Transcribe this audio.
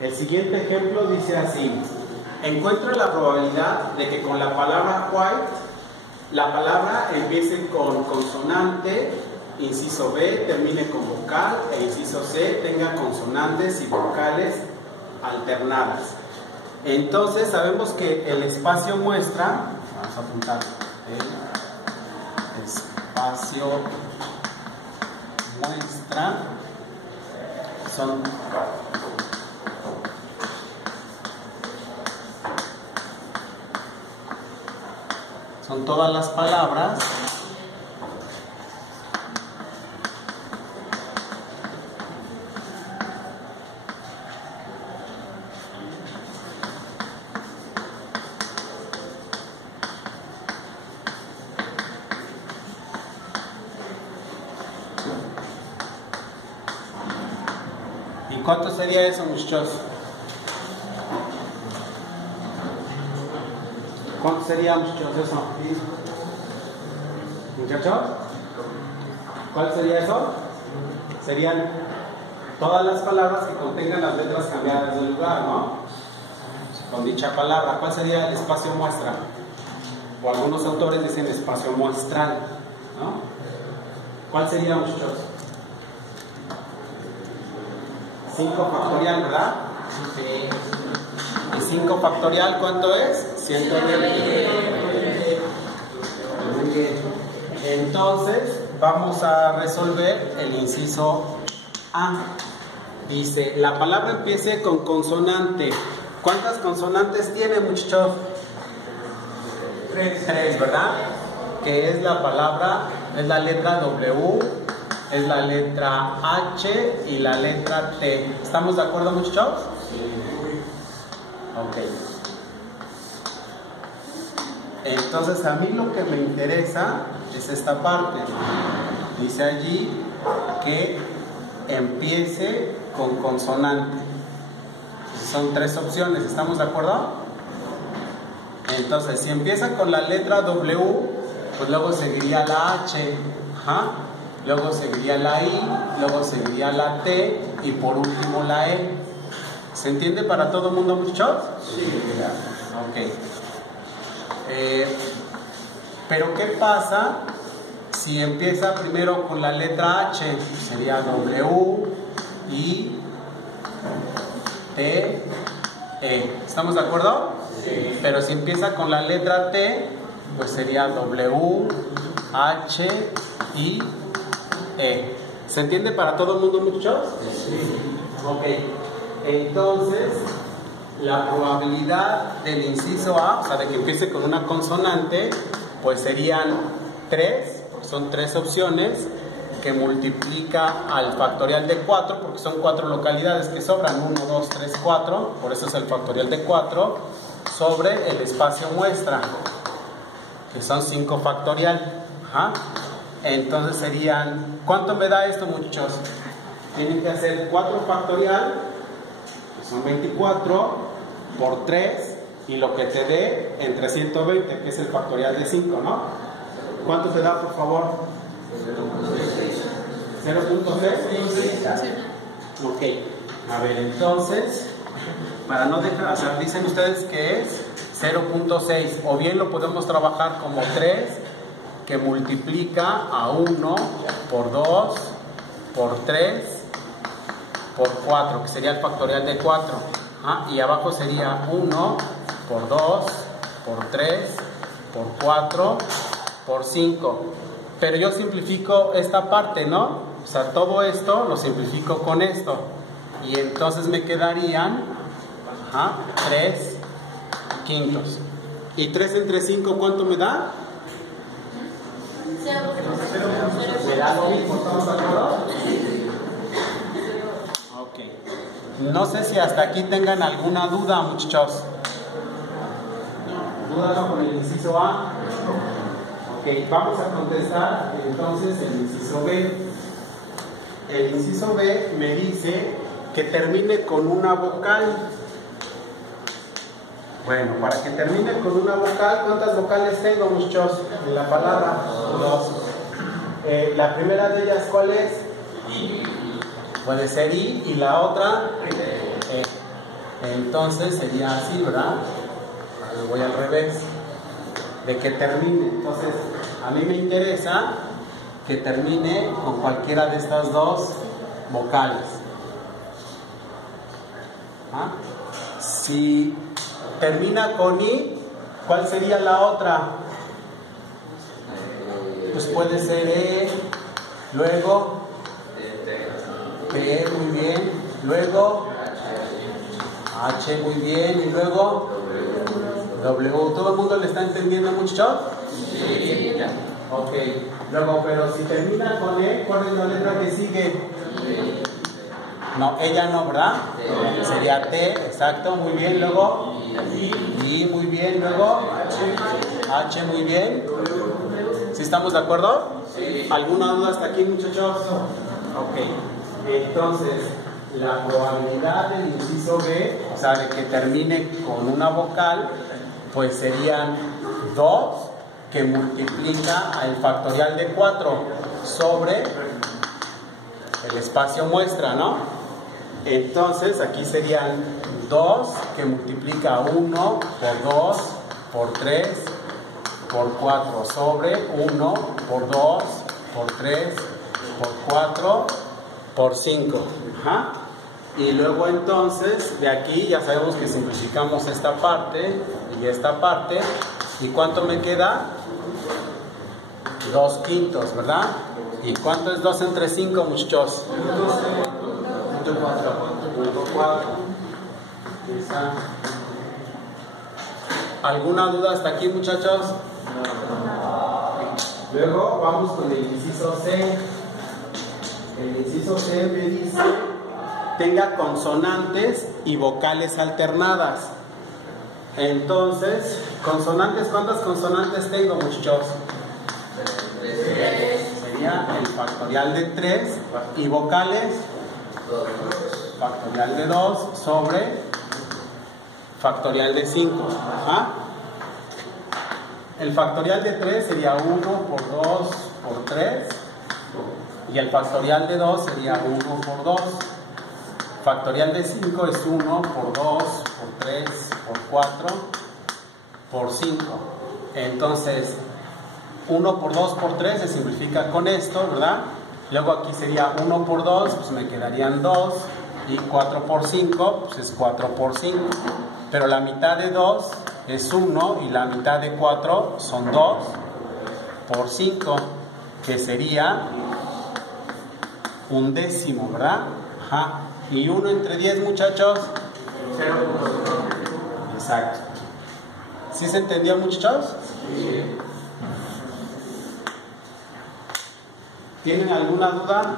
El siguiente ejemplo dice así: encuentra la probabilidad de que con la palabra white la palabra empiece con consonante, inciso B termine con vocal e inciso C tenga consonantes y vocales alternadas. Entonces sabemos que el espacio muestra, vamos a apuntar el espacio muestra son todas las palabras ¿Y cuánto sería eso, muchachos? ¿Cuánto sería, muchachos, eso? ¿Muchachos? ¿Cuál sería eso? Serían todas las palabras que contengan las letras cambiadas de lugar, ¿no? Con dicha palabra. ¿Cuál sería el espacio muestra? O algunos autores dicen espacio muestral, ¿no? ¿Cuál sería, muchachos? 5 factorial, ¿verdad? Sí. ¿Y 5 factorial cuánto es? 120. Muy bien. Entonces, vamos a resolver el inciso A. Dice, la palabra empiece con consonante. ¿Cuántas consonantes tiene, muchachos? 3, ¿verdad? Que es la palabra, es la letra W, es la letra H y la letra T. ¿Estamos de acuerdo, muchachos? Sí. Ok. Entonces a mí lo que me interesa es esta parte. Dice allí que empiece con consonante. Son 3 opciones, ¿estamos de acuerdo? Entonces si empieza con la letra W, pues luego seguiría la H, luego seguiría la I, luego seguiría la T y por último la E. ¿Se entiende para todo el mundo, muchachos? Sí. Ok. Pero ¿qué pasa si empieza primero con la letra H? Sería W, I, T, E. ¿Estamos de acuerdo? Sí. Pero si empieza con la letra T, pues sería W, H, I, E. ¿Se entiende para todo el mundo, muchachos? Sí. Ok. Entonces, la probabilidad del inciso A, o sea, de que empiece con una consonante, pues serían 3, porque son 3 opciones, que multiplica al factorial de 4, porque son 4 localidades que sobran, 1, 2, 3, 4, por eso es el factorial de 4, sobre el espacio muestra, que son 5 factorial. Entonces serían, ¿cuánto me da esto, muchachos? Tienen que hacer 4 factorial, que son 24, por 3, y lo que te dé entre 120, que es el factorial de 5, ¿no? ¿Cuánto te da, por favor? 0.6. Ok. A ver, entonces, para no dejar, o sea, dicen ustedes que es 0.6, o bien lo podemos trabajar como 3, que multiplica a 1 por 2, por 3, por 4, que sería el factorial de 4. Y abajo sería 1 por 2, por 3, por 4, por 5. Pero yo simplifico esta parte, ¿no? O sea, todo esto lo simplifico con esto. Y entonces me quedarían 3 quintos. ¿Y 3 entre 5 cuánto me da? ¿Me da lo mismo? ¿Estamos de acuerdo? Ok. No sé si hasta aquí tengan alguna duda, muchachos. ¿Dudas con el inciso A? Ok, vamos a contestar entonces el inciso B. El inciso B me dice que termine con una vocal. Bueno, para que termine con una vocal, ¿cuántas vocales tengo, muchachos, en la palabra? 2. La primera de ellas, ¿cuál es? I. Puede ser I, y la otra, E. Entonces sería así, ¿verdad? Ahora lo voy al revés. De que termine. Entonces, a mí me interesa que termine con cualquiera de estas dos vocales. ¿Ah? Si termina con I, ¿cuál sería la otra? Pues puede ser E, luego T, muy bien, luego H, muy bien, y luego W. ¿Todo el mundo le está entendiendo, muchachos? Sí. Ok, luego, pero si termina con E, ¿cuál es la letra que sigue? No, ella no, ¿verdad? Sería T, exacto, muy bien, luego I, muy bien, luego H, muy bien. ¿Sí estamos de acuerdo? Sí. ¿Alguna duda hasta aquí, muchachos? Ok, entonces la probabilidad del inciso B, o sea, de que termine con una vocal, pues serían 2 que multiplica al factorial de 4 sobre el espacio muestra, ¿no? Entonces aquí serían 2 que multiplica 1 por 2 por 3 por 4 sobre 1 por 2 por 3 por 4 por 5. Ajá. Y luego entonces de aquí ya sabemos que simplificamos esta parte y esta parte. ¿Y cuánto me queda? 2/5, ¿verdad? ¿Y cuánto es 2 entre 5, muchachos? 4. ¿Alguna duda hasta aquí, muchachos? Luego vamos con el inciso C. El inciso C me dice tenga consonantes y vocales alternadas. Entonces, consonantes, ¿cuántas consonantes tengo, muchachos? 3. Sería el factorial de 3. ¿Y vocales? 2. Factorial de 2 sobre factorial de 5. Ajá. El factorial de 3 sería 1 por 2 por 3. Y el factorial de 2 sería 1 por 2. Factorial de 5 es 1 por 2 por 3 por 4 por 5. Entonces, 1 por 2 por 3 se simplifica con esto, ¿verdad? Luego aquí sería 1 por 2, pues me quedarían 2. Y 4 por 5, pues es 4 por 5. Pero la mitad de 2 es 1 y la mitad de 4 son 2 por 5, que sería 1/10, ¿verdad? Ajá. ¿Y 1 entre 10, muchachos? 0. Exacto. ¿Sí se entendió, muchachos? Sí. ¿Tienen alguna duda?